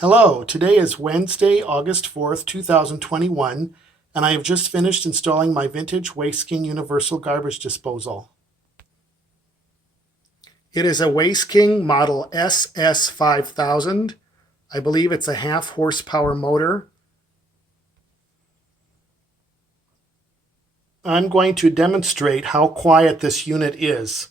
Hello, today is Wednesday, August 4th, 2021, and I have just finished installing my vintage Waste King Universal Garbage Disposal. It is a Waste King model SS5000. I believe it's a half horsepower motor. I'm going to demonstrate how quiet this unit is.